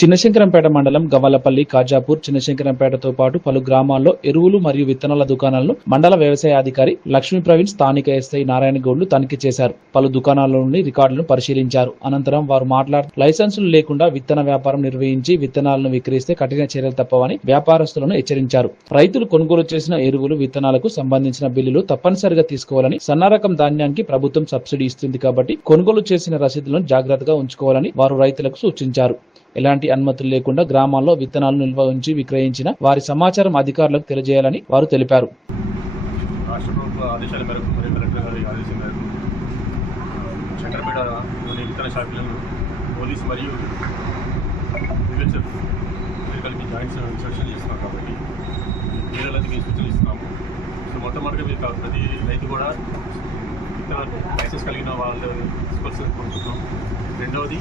చిన్నశంకరంపేట మండలం గవ్వలపల్లి కాజాపూర్ చిన్నశంకరంపేటతో పాటు పలు గ్రామాల్లో ఎరువులు మరియు విత్తనాల దుకాణాలను మండల వ్యవసాయ అధికారి లక్ష్మీ ప్రవీణ్ స్థానిక ఎస్ఐ నారాయణ గౌడ్లు తనిఖీ చేశారు. పలు దుకాణాల నుండి రికార్డులను పరిశీలించారు. అనంతరం వారు మాట్లాడుతూ లైసెన్సులు లేకుండా విత్తన వ్యాపారం నిర్వహించి విత్తనాలను విక్రయిస్తే కఠిన చర్యలు తప్పవని వ్యాపారస్తులను హెచ్చరించారు. రైతులు కొనుగోలు చేసిన ఎరువులు విత్తనాలకు సంబంధించిన బిల్లులు తప్పనిసరిగా తీసుకోవాలని సన్నారకం ధాన్యానికి ప్రభుత్వం సబ్సిడీ ఇస్తుంది కాబట్టి కొనుగోలు చేసిన రసీదులను జాగ్రత్తగా ఉంచుకోవాలని వారు రైతులకు సూచించారు. ఎలాంటి అనుమతులు లేకుండా గ్రామాల్లో విత్తనాలు నిల్వ ఉంచి విక్రయించిన వారి సమాచారం అధికారులకు తెలియజేయాలని వారు తెలిపారు. రాష్ట్ర ప్రభుత్వ ఆదేశాల మేరకు మరియు కలెక్టర్ గారి ఆదేశం మేరకు శంకరపేటలోని విత్తన షాపులను పోలీస్ మరియు అగ్రికల్చర్ జాయింట్స్ ఇన్స్ట్రక్షన్ చేస్తున్నాం కాబట్టి పిల్లలకి మేము సూచనలు ఇస్తున్నాము. సో మొట్టమొదటిగా మీరు ప్రతి రైతు కూడా విత్తన లైసెన్స్ కలిగిన వాళ్ళు కోరుకుంటున్నాం. రెండవది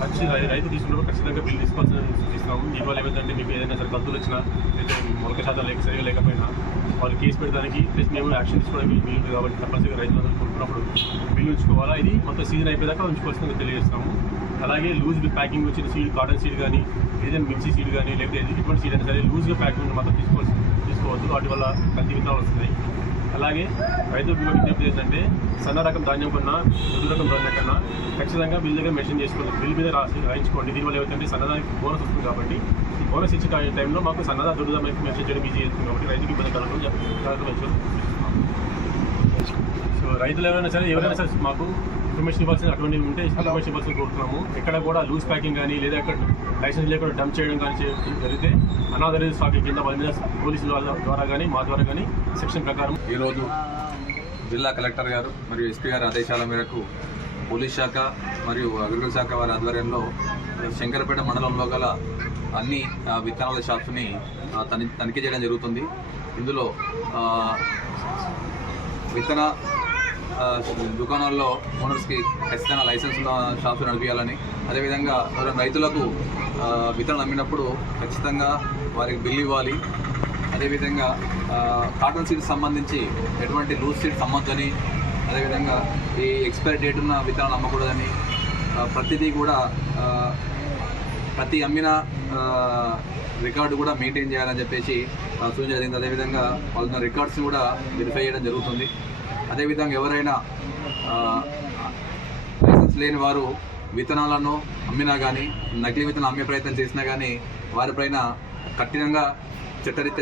ఖచ్చితంగా రైతు తీసుకున్నప్పుడు ఖచ్చితంగా బిల్లు తీసుకోవాల్సిన తీసుకున్నాము దీనివల్ల ఏమైందంటే మీకు ఏదైనా సరే కంతులు వచ్చినా లేదా మొలక శాతం లేక సరిగా లేకపోయినా వాళ్ళు కేసు పెట్టడానికి ప్లస్ మేము యాక్షన్ తీసుకోవడానికి వీలు కాబట్టి తప్పనిసరిగా రైతులందరూ కొనుక్కున్నప్పుడు బిల్లు ఉంచుకోవాలా? ఇది మొత్తం సీజన్ అయిపోయాక ఉంచుకోవాల్సిందిగా తెలియజేస్తాము. అలాగే లూజ్ ప్యాకింగ్ వచ్చిన సీడ్ కాటన్ సీడ్ కానీ ఏదైనా మిర్చి సీడ్ కానీ లేకపోతే ఎటువంటి సీడ్ అయినా సరే లూజ్గా ప్యాకింగ్ మాత్రం తీసుకోవాల్సి తీసుకోవద్దు. వాటి వల్ల కల్తీ విత్తనాలు వస్తున్నాయి అలాగే రైతు విజ్ఞప్తి ఏంటంటే సన్న రకం ధాన్యం కన్నా మృదు రకం ధాన్యం కన్నా ఖచ్చితంగా బిల్ దగ్గర మెన్షన్ చేసుకోండి. బిల్ మీద రాసి రాయించుకోండి. దీనివల్ల ఏమిటంటే సన్నదానికి బోనస్ వస్తుంది కాబట్టి ఈ బోనస్ ఇచ్చే టైంలో మాకు సన్నదా దురద మెన్షన్ చేయడం ఈజీ అవుతుంది కాబట్టి రైతుకి ఇబ్బంది కలగడం సో రైతులు ఎవరైనా సరే ఎవరైనా సరే మాకు ఇన్ఫర్మేషన్ ఇవ్వాల్సిన అటువంటివి ఉంటే ఇన్ఫర్మేషన్ ఇవ్వాల్సిన కోరుతున్నాము. ఎక్కడ కూడా లూజ్ ప్యాకింగ్ కానీ లేదా ఎక్కడ లైసెన్స్ లేకుండా డంప్ చేయడం కానీ జరిగితే అనాథరైజ్ స్టాక్ కింద వాళ్ళ మీద పోలీసుల ద్వారా కానీ మా ద్వారా కానీ సెక్షన్ ప్రకారం ఈరోజు జిల్లా కలెక్టర్ గారు మరియు ఎస్పీ గారి ఆదేశాల మేరకు పోలీస్ శాఖ మరియు అగ్రికల్చర్ శాఖ వారి ఆధ్వర్యంలో శంకరపేట మండలంలో గల అన్ని విత్తనాల షాప్స్ని తని తనిఖీ చేయడం జరుగుతుంది. ఇందులో విత్తన దుకాణాల్లో ఓనర్స్కి ఖచ్చితంగా లైసెన్స్ ఉన్న షాప్స్ నడిపించాలని అదేవిధంగా రైతులకు విత్తనాలు అమ్మినప్పుడు ఖచ్చితంగా వారికి బిల్ ఇవ్వాలి. అదేవిధంగా కాటన్ సీడ్స్ సంబంధించి ఎటువంటి లూజ్ సీడ్స్ అమ్మొద్దని అదేవిధంగా ఈ ఎక్స్పైరీ డేట్ ఉన్న విత్తనాలు అమ్మకూడదని ప్రతిదీ కూడా ప్రతి అమ్మిన రికార్డు కూడా మెయింటైన్ చేయాలని చెప్పేసి సూచన జరిగింది. అదేవిధంగా వాళ్ళ రికార్డ్స్ని కూడా వెరిఫై చేయడం జరుగుతుంది. అదేవిధంగా ఎవరైనా లైసెన్స్ లేని వారు విత్తనాలను అమ్మినా కానీ నకిలీ విత్తనం అమ్మే ప్రయత్నం చేసినా కానీ వారిపైన కఠినంగా చట్టరీత్యా